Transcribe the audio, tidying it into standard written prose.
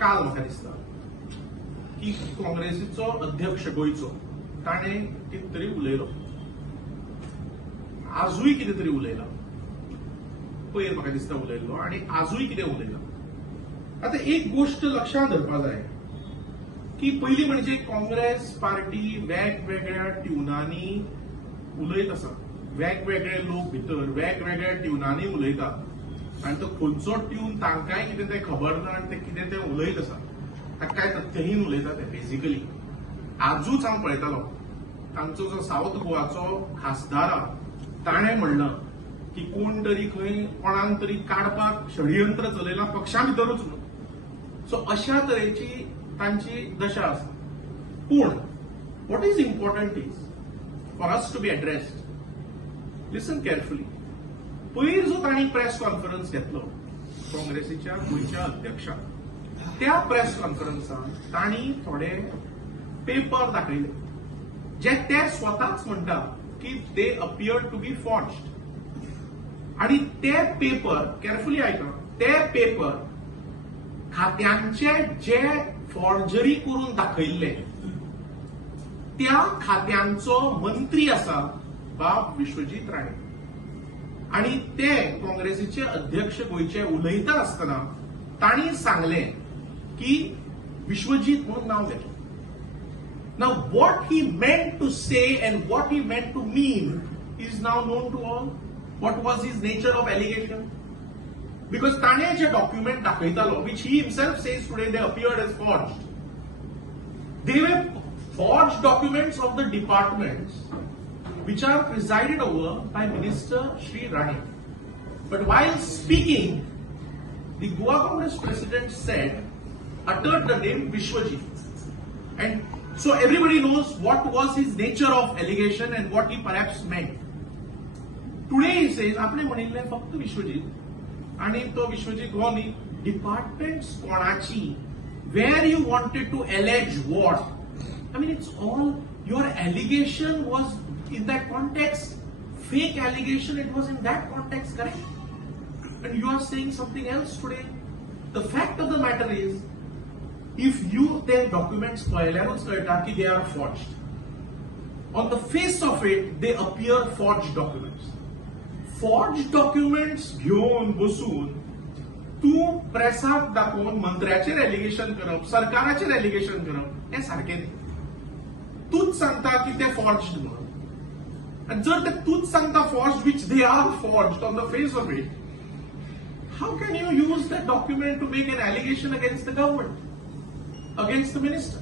काल म्हाका दिसता की काँग्रेसीचो अध्यक्ष गोंयचो ताणें कितें तरी उलयलो, आजूय कितें तरी उलयला, पयर म्हाका दिसता उलयल्लो आनी आजूय कितें उलयला. आता एक गोष्ट लक्षात धरपा जाय की पयली म्हणजे काँग्रेस पार्टी वेगवेगळ्या ट्युनांनी उलयत आसा, वेगवेगळे लोक भितर वेगवेगळ्या ट्युनांनी उलयता आनी तो खंयचो ट्यून तांकांय कितें तें खबर ना आनी ते कितें तें उलयत आसा, तांकां तथ्यहीन उलयता ते बेसिकली. आजूच हांव पळयतालो तांचो जो सावथ गोवाचो खासदार ताणें म्हणलां की कोण तरी खंय कोणाक तरी काडपाक षडयंत्र चलयलां पक्षा भितरूच म्हणून. सो अशा तरेची तांची दशा आसा. पूण what is important is for us to be addressed. Listen carefully. पयर जो तांणी प्रेस कॉन्फरन्स घेतलो काँग्रेसीच्या गोंयच्या अध्यक्षान, त्या प्रेस कॉन्फरन्सान तांणी थोडे पेपर दाखयले जे ते स्वताच म्हणटा की they appear to be forged. आणि ते पेपर केअरफुली आयका, ते पेपर खात्यांचे जे फॉर्जरी करून दाखयल्ले त्या खात्यांचो मंत्री आसा बाब विश्वजीत राणे. आणि ते काँग्रेसीचे अध्यक्ष गोंयचे उलयता आसतना तांणी सांगलें की विश्वजीत म्हणून नाव घेतलें. Now what he meant to say and what he meant to mean is now known to all. What was his nature of allegation? Because ताणे जे document दाखयतालो, which he himself says today they appeared as forged. They were forged documents of the departments which are presided over by Minister Shri Rane. But while speaking, the Goa Congress president said, uttered the name Vishwajit. And so everybody knows what was his nature of allegation and what he perhaps meant. Today he says, आपणे म्हणिल्ले फक्त विश्वजीत आणि तो विश्वजीत हो न्ही, departments कोणाची, where you wanted to allege what. I mean, it's all, your allegation was in that context, fake allegation, it was in that context, correct? And you are saying something else today. The fact of the matter is, if you their documents पळयल्यारूच कळटा की they are forged. On the face of it, they appear forged documents. Forged documents घेऊन बसून तू प्रेसाक दाखवून मंत्र्याचेर allegation करप, सरकाराचेर allegation करप, हे सारखें न्ही. तूच सांगता की ते फॉर्ज्ड म्हणून. आणि जर ते तूच सांगता forged, which they are forged on the face of it, how can you use that document to make an allegation against the government, against the minister?